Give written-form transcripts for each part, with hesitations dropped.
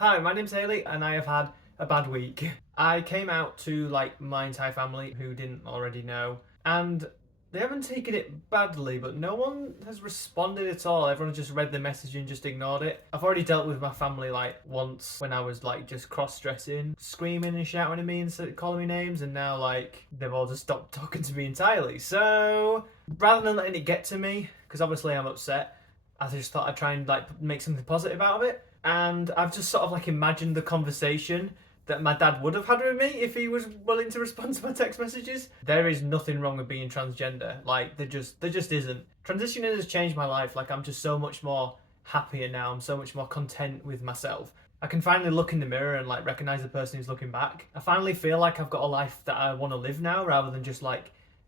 Hi, my name's Haley and I have had a bad week. I came out to my entire family who didn't already know, and they haven't taken it badly, but no one has responded at all. Everyone just read the message and just ignored it. I've already dealt with my family once when I was just cross-dressing, screaming and shouting at me and calling me names, and now they've all just stopped talking to me entirely. So rather than letting it get to me, because obviously I'm upset, I just thought I'd try and make something positive out of it. And I've just sort of imagined the conversation that my dad would have had with me if he was willing to respond to my text messages. There is nothing wrong with being transgender. There just isn't. Transitioning has changed my life. I'm just so much more happier now. I'm so much more content with myself. I can finally look in the mirror and recognize the person who's looking back. I finally feel like I've got a life that I want to live now, rather than just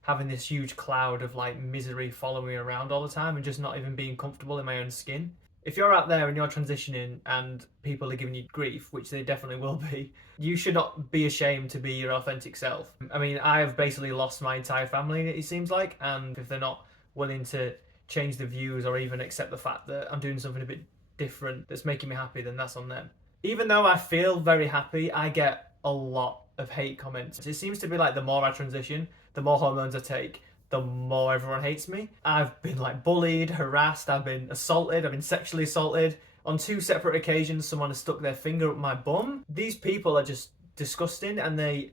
having this huge cloud of misery following me around all the time and just not even being comfortable in my own skin. If you're out there and you're transitioning and people are giving you grief, which they definitely will be, you should not be ashamed to be your authentic self. I mean, I have basically lost my entire family, it seems like, and if they're not willing to change the views or even accept the fact that I'm doing something a bit different that's making me happy, then that's on them. Even though I feel very happy, I get a lot of hate comments. It seems to be the more I transition, the more hormones I take, the more everyone hates me. I've been bullied, harassed, I've been assaulted, I've been sexually assaulted. On 2 separate occasions, someone has stuck their finger up my bum. These people are just disgusting, and they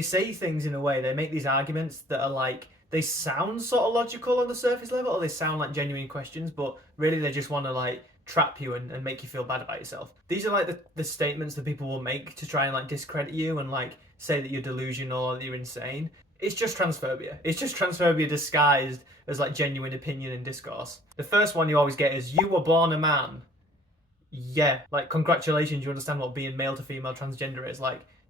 say things in a way, they make these arguments that are they sound sort of logical on the surface level, or they sound like genuine questions, but really they just want to trap you and make you feel bad about yourself. These are the statements that people will make to try and discredit you and say that you're delusional or that you're insane. It's just transphobia. It's just transphobia disguised as genuine opinion and discourse. The first one you always get is, you were born a man. Yeah, congratulations, you understand what being male to female transgender is.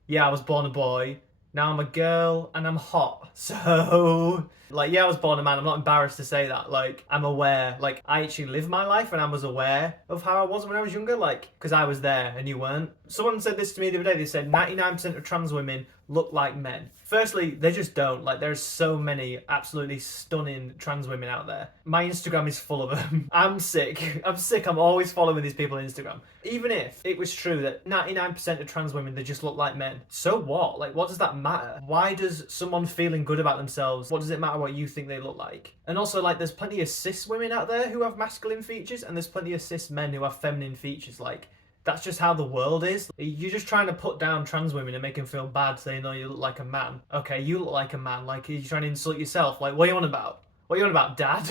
Yeah, I was born a boy, now I'm a girl and I'm hot. So, yeah, I was born a man. I'm not embarrassed to say that. I'm aware. I actually live my life and I was aware of how I was when I was younger, because I was there and you weren't. Someone said this to me the other day. They said 99% of trans women look like men. Firstly, they just don't. There's so many absolutely stunning trans women out there. My Instagram is full of them. I'm sick. I'm always following these people on Instagram. Even if it was true that 99% of trans women, they just look like men. So what? What does that matter? Why does someone feeling good about themselves, what does it matter what you think they look like? And also, there's plenty of cis women out there who have masculine features, and there's plenty of cis men who have feminine features. That's just how the world is. You're just trying to put down trans women and make them feel bad, saying, "Oh, you look like a man." Okay, you look like a man. You're trying to insult yourself. What are you on about? What are you on about, Dad?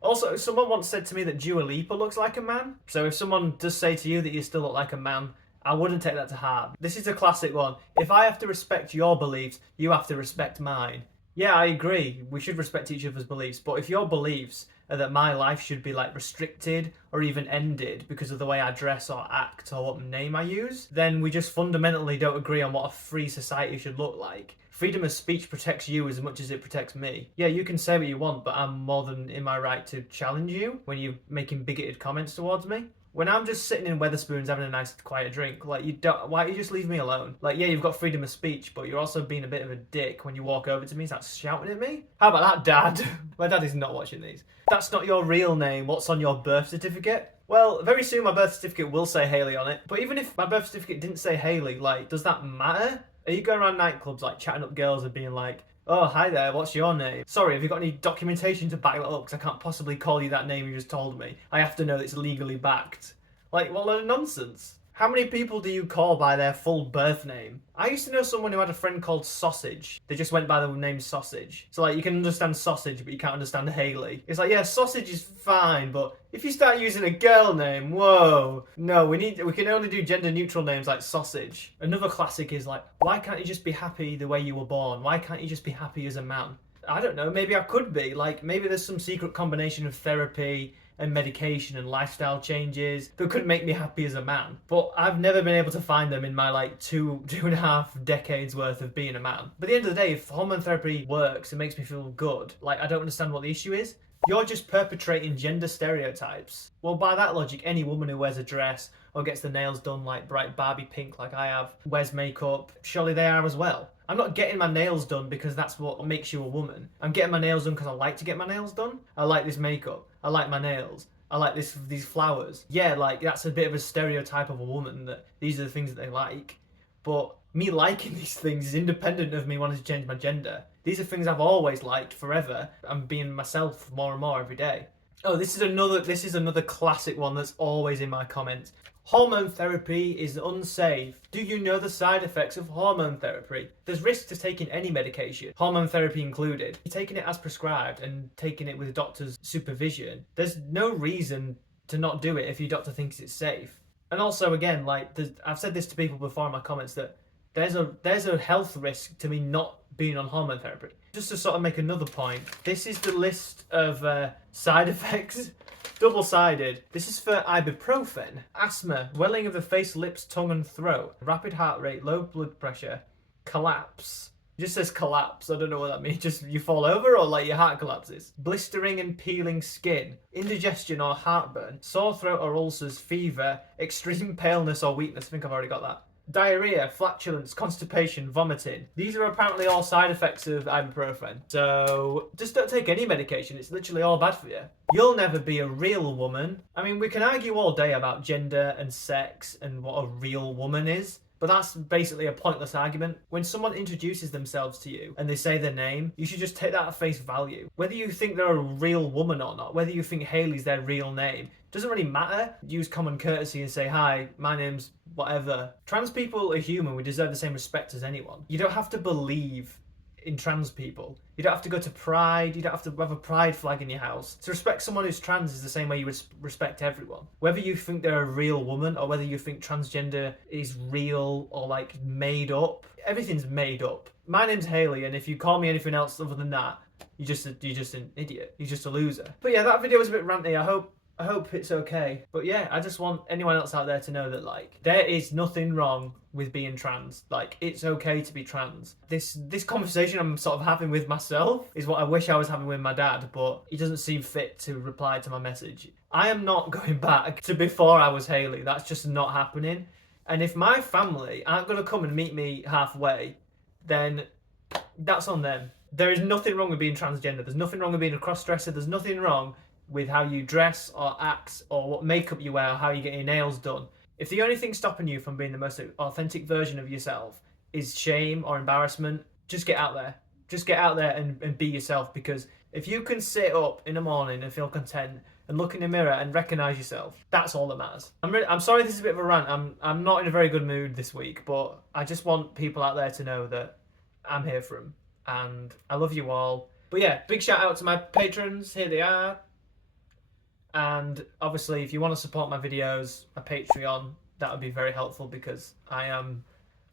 Also, someone once said to me that Dua Lipa looks like a man. So if someone does say to you that you still look like a man, I wouldn't take that to heart. This is a classic one. If I have to respect your beliefs, you have to respect mine. Yeah, I agree. We should respect each other's beliefs. But if your beliefs are that my life should be restricted or even ended because of the way I dress or act or what name I use, then we just fundamentally don't agree on what a free society should look like. Freedom of speech protects you as much as it protects me. Yeah, you can say what you want, but I'm more than in my right to challenge you when you're making bigoted comments towards me. When I'm just sitting in Wetherspoons having a nice quiet drink, why don't you just leave me alone? Yeah, you've got freedom of speech, but you're also being a bit of a dick when you walk over to me and start shouting at me. How about that, Dad? My dad is not watching these. That's not your real name. What's on your birth certificate? Well, very soon my birth certificate will say Haley on it. But even if my birth certificate didn't say Haley, does that matter? Are you going around nightclubs chatting up girls and being "Oh, hi there, what's your name? Sorry, have you got any documentation to back that up? Because I can't possibly call you that name you just told me. I have to know that it's legally backed." What a load of nonsense. How many people do you call by their full birth name? I used to know someone who had a friend called Sausage. They just went by the name Sausage. So you can understand sausage, but you can't understand Haley. It's yeah, sausage is fine, but if you start using a girl name, whoa. No, we can only do gender neutral names like sausage. Another classic is why can't you just be happy the way you were born? Why can't you just be happy as a man? I don't know, maybe I could be. Maybe there's some secret combination of therapy and medication and lifestyle changes that could make me happy as a man. But I've never been able to find them in my two and a half decades worth of being a man. But at the end of the day, if hormone therapy works, it makes me feel good. I don't understand what the issue is. You're just perpetrating gender stereotypes. Well, by that logic, any woman who wears a dress or gets the nails done bright Barbie pink like I have, wears makeup, surely they are as well. I'm not getting my nails done because that's what makes you a woman. I'm getting my nails done because I like to get my nails done. I like this makeup. I like my nails. I like these flowers. Yeah, like that's a bit of a stereotype of a woman, that these are the things that they like. But me liking these things is independent of me wanting to change my gender. These are things I've always liked forever. I'm being myself more and more every day. Oh, this is another classic one that's always in my comments. Hormone therapy is unsafe. Do you know the side effects of hormone therapy? There's risks to taking any medication, hormone therapy included. Taking it as prescribed and taking it with a doctor's supervision, there's no reason to not do it if your doctor thinks it's safe. And also, again, like I've said this to people before in my comments, that there's a health risk to me not being on hormone therapy. Just to sort of make another point, this is the list of side effects. Double-sided. This is for ibuprofen. Asthma, welling of the face, lips, tongue and throat, rapid heart rate, low blood pressure, collapse. It just says collapse. I don't know what that means. Just you fall over or like your heart collapses. Blistering and peeling skin, indigestion or heartburn, sore throat or ulcers, fever, extreme paleness or weakness. I think I've already got that. Diarrhea, flatulence, constipation, vomiting. These are apparently all side effects of ibuprofen. So just don't take any medication. It's literally all bad for you. You'll never be a real woman. I mean, we can argue all day about gender and sex and what a real woman is, but that's basically a pointless argument. When someone introduces themselves to you and they say their name, you should just take that at face value. Whether you think they're a real woman or not, whether you think Hayley's their real name, doesn't really matter. Use common courtesy and say, hi, my name's whatever. Trans people are human. We deserve the same respect as anyone. You don't have to believe in trans people. You don't have to go to Pride. You don't have to have a Pride flag in your house. To respect someone who's trans is the same way you would respect everyone. Whether you think they're a real woman or whether you think transgender is real or like made up, everything's made up. My name's Hayley, and if you call me anything else other than that, you're just an idiot. You're just a loser. But yeah, that video was a bit ranty. I hope it's okay. But yeah, I just want anyone else out there to know that like there is nothing wrong with being trans. Like it's okay to be trans. This conversation I'm sort of having with myself is what I wish I was having with my dad, but he doesn't seem fit to reply to my message. I am not going back to before I was Hayley. That's just not happening. And if my family aren't going to come and meet me halfway, then that's on them. There is nothing wrong with being transgender. There's nothing wrong with being a cross-dresser. There's nothing wrong with how you dress or act or what makeup you wear or how you get your nails done. If the only thing stopping you from being the most authentic version of yourself is shame or embarrassment, just get out there. Just get out there and be yourself, because if you can sit up in the morning and feel content and look in the mirror and recognise yourself, that's all that matters. I'm sorry this is a bit of a rant. I'm not in a very good mood this week, but I just want people out there to know that I'm here for them and I love you all. But yeah, big shout out to my patrons. Here they are. And obviously, if you want to support my videos, a Patreon, that would be very helpful because I am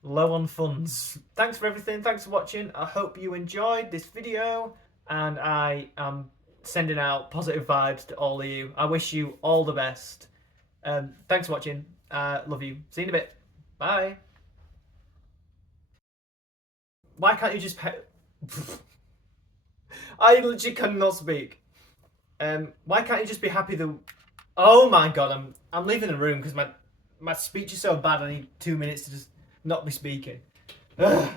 low on funds. Thanks for everything. Thanks for watching. I hope you enjoyed this video, and I am sending out positive vibes to all of you. I wish you all the best. Thanks for watching. Love you. See you in a bit. Bye. Why can't you just pay? I literally cannot speak. Why can't you just be happy that... Oh my god, I'm leaving the room because my speech is so bad I need 2 minutes to just not be speaking. Ugh.